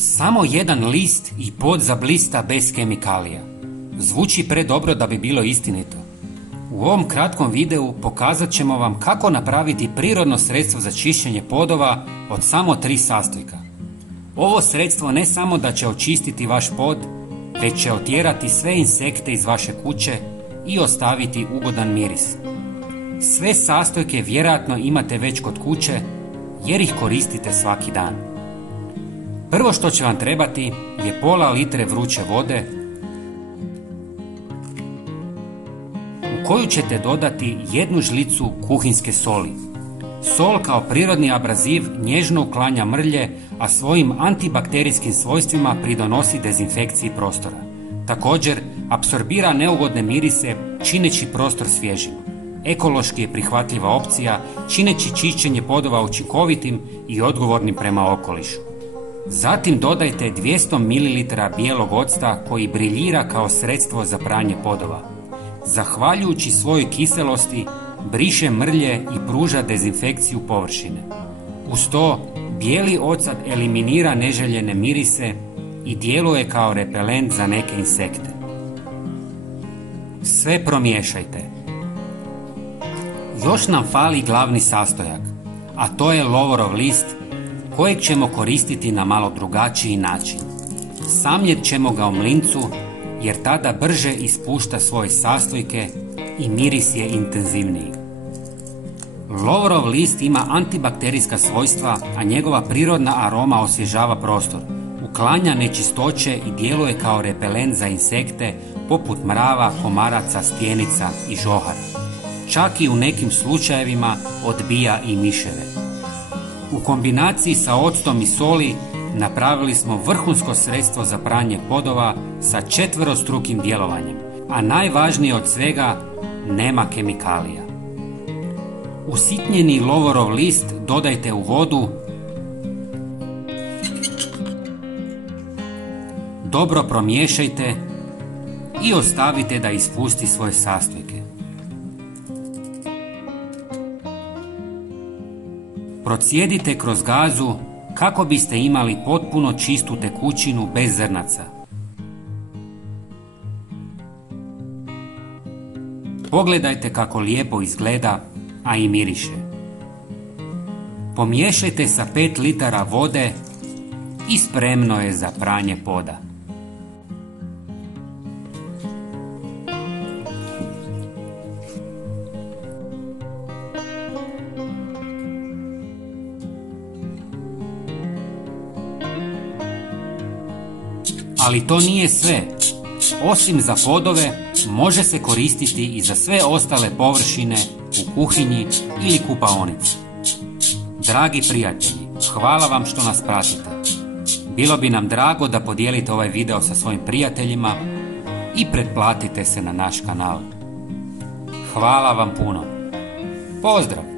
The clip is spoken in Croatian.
Samo jedan list i pod zablista bez kemikalija. Zvuči predobro da bi bilo istinito. U ovom kratkom videu pokazat ćemo vam kako napraviti prirodno sredstvo za čišćenje podova od samo 3 sastojka. Ovo sredstvo ne samo da će očistiti vaš pod, već će otjerati sve insekte iz vaše kuće i ostaviti ugodan miris. Sve sastojke vjerojatno imate već kod kuće jer ih koristite svaki dan. Prvo što će vam trebati je pola litre vruće vode u koju ćete dodati 1 žlicu kuhinjske soli. Sol kao prirodni abraziv nježno uklanja mrlje, a svojim antibakterijskim svojstvima pridonosi dezinfekciji prostora. Također, apsorbira neugodne mirise čineći prostor svježim. Ekološki je prihvatljiva opcija, čineći čišćenje podova učinkovitim i odgovornim prema okolišu. Zatim dodajte 200 ml bijelog octa koji briljira kao sredstvo za pranje podova. Zahvaljujući svojoj kiselosti, briše mrlje i pruža dezinfekciju površine. Uz to, bijeli ocat eliminira neželjene mirise i djeluje kao repelent za neke insekte. Sve promiješajte. Još nam fali glavni sastojak, a to je lovorov list kojeg ćemo koristiti na malo drugačiji način. Samljet ćemo ga u mlincu jer tada brže ispušta svoje sastojke i miris je intenzivniji. Lovorov list ima antibakterijska svojstva, a njegova prirodna aroma osvježava prostor, uklanja nečistoće i djeluje kao repelent za insekte poput mrava, komaraca, stjenica i žohara. Čak i u nekim slučajevima odbija i miševe. U kombinaciji sa octom i soli napravili smo vrhunsko sredstvo za pranje podova sa 4-strukim djelovanjem, a najvažnije od svega, nema kemikalija. Usitnjeni lovorov list dodajte u vodu, dobro promiješajte i ostavite da ispusti svoje sastojke. Procijedite kroz gazu kako biste imali potpuno čistu tekućinu bez zrnaca. Pogledajte kako lijepo izgleda, a i miriše. Pomiješajte sa 5 litara vode i spremno je za pranje poda. Ali to nije sve. Osim za podove, može se koristiti i za sve ostale površine u kuhinji ili kupaonici. Dragi prijatelji, hvala vam što nas pratite. Bilo bi nam drago da podijelite ovaj video sa svojim prijateljima i pretplatite se na naš kanal. Hvala vam puno. Pozdrav!